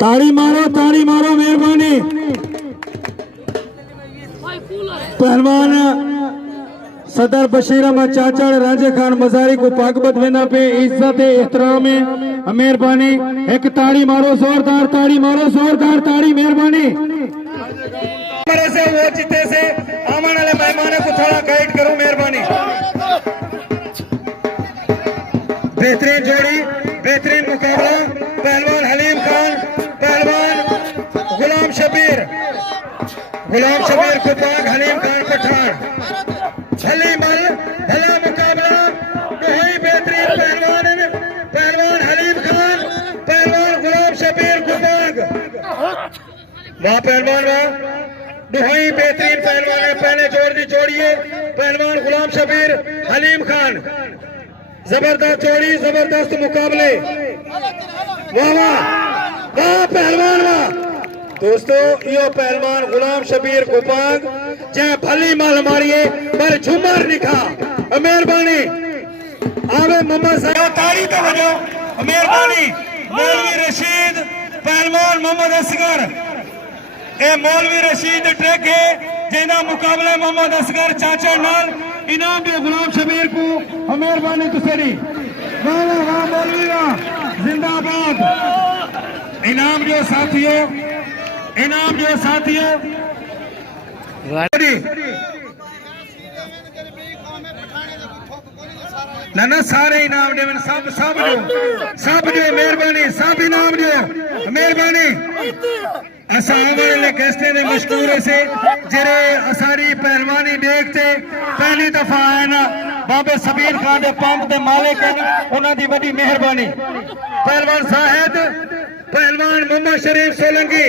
ताड़ी मारो मेहरबानी। पहलवान सदर बशीर अहमद चाचड़ राजे खान मजारी को पाकबत विना पे इज्जत एहतराम मेहरबानी। एक ताड़ी मारो जोरदार ताड़ी मेहरबानी। से वो चित्ते से आने वाले मेहमानों को थोड़ा गाइड करो मेहरबानी। बेहतरीन जोड़ी, बेहतरीन मुकाबला। पहलवान हलीम खान, पहलवान गुलाम शबीर कुपाग, हलीम खान पठान। भला मुकाबला। बेहतरीन पहलवान हलीम खान, पहलवान गुलाम शबीर कुपाग। वाह पहलवान वाह, दुहाई बेहतरीन पहलवान है। पहले जोड़ दी जोड़िए पहलवान गुलाम शबीर हलीम खान। जबरदस्त जोड़ी, जबरदस्त मुकाबले। वाह वाह वाह पहलवान वाह। दोस्तों यो पहलवान गुलाम शबीर कुपाग चाहे भली माल मारिए पर झुमर निखा मेहरबानी। आवे मोहम्मद साहब ताड़ी तो बजो मेहरबानी। मौलवी रशीद, पहलवान मोहम्मद असगर। ए मौलवी रशीद ट्रैक है जिना मुकाबला मोहम्मद असगर चाचा नाल इनाम दियो गुलाम शबीर को मेहरबानी तुसेरी। वाह वाह मौलवी वाह, जिंदाबाद। इनाम दियो साथियों। ना सारे इनाम दे सब जो मेहरबानी, सब इनाम दियो मेहरबानी। असा वाले गेस्टे ने मशकूर से जेरे असारी पहलवानी देखते पहली दफा आए ना बाबे सबीर खान दे पंप दे मालिक उन्हां दी बड़ी मेहरबानी। पहलवान साहिद, पहलवान मोहम्मद शरीफ सोलंकी।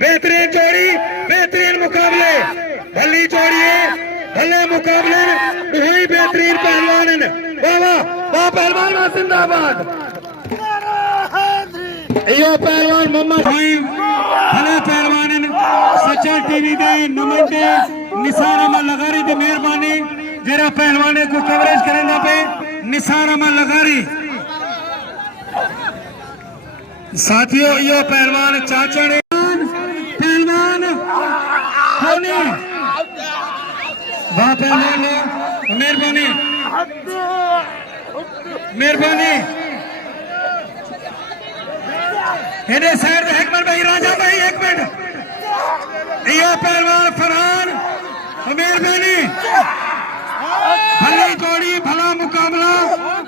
बेहतरीन जोड़ी, बेहतरीन मुकाबले। भली जोड़ी है, भले मुकाबले। वही बेहतरीन पहलवान। वाह वाह वाह पहलवान वाह, जिंदाबाद। यो पहलवान मोहम्मद भले पहलवान सच्चा टीवी दे नमंटे निसार अहमद लगारी दी मेहरबानी। जरा पहलवाने को कवरेज करने पे निसार अहमद लगारी। साथियों यो पहलवान चाचा ने पहलवान होने वाह पहलवान मेहरबानी। हेडे साइड एक मिनट भाई, राजा भाई एक मिनट। ये पहलवान फरहान मेहरबानी। भली जोड़ी, भला मुकाबला।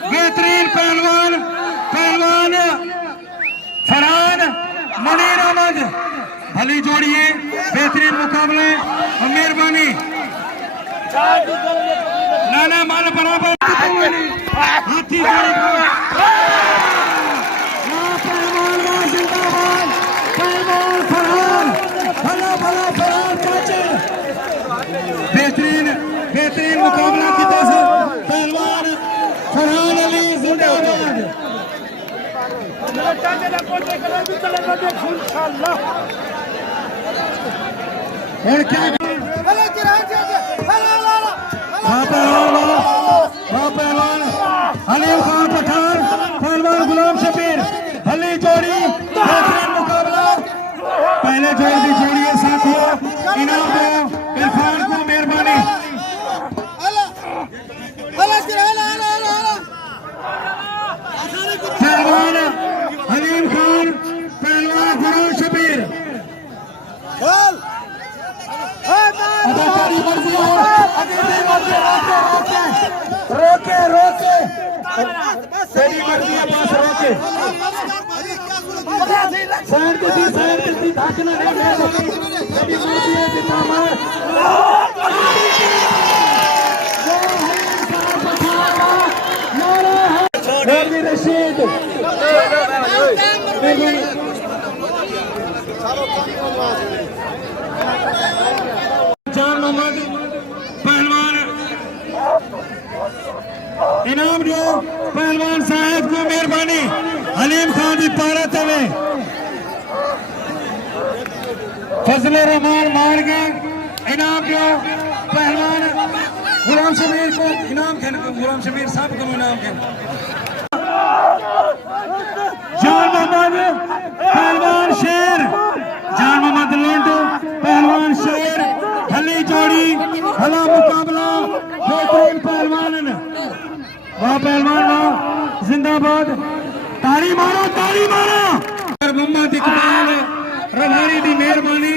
बेहतरीन पहलवान फरहान मुनीर अहमद। भली जोड़ी है, बेहतरीन मुकाबले मेहरबानी। नाना माल बराबर हाथी बेहतरीन मुकाबला की पहलवान फरहान अली जिंदाबाद। और क्या पहलवान हलीम खान पठान, पहलवान गुलाम शबीर। भली जोड़ी, बेहतरीन मुकाबला। पहले जोड़ दी जोड़ी है साथियों। इनाम दो इरफान को मेहरबानी। पहलवान हलीम खान, पहलवान गुलाम शबीर। रोके तेरी मर्जी है, बस रोके। साइड दी धाकना नहीं है। तेरी मर्जी है जितना मौलवी रशीद जान मोहम्मद पहलवान। इनाम दो पहलवान साहब को मेहरबानी। हलीम खान की पारत में फजल रहमान मार गए। इनाम दो पहलवान गुलाम शबीर को। इनाम गुलाम शबीर साहब को इनाम जान मोहम्मद जिंदाबाद ताली मारो ताली मारो। बम्मा दी कमाल रवारी दी मेहरबानी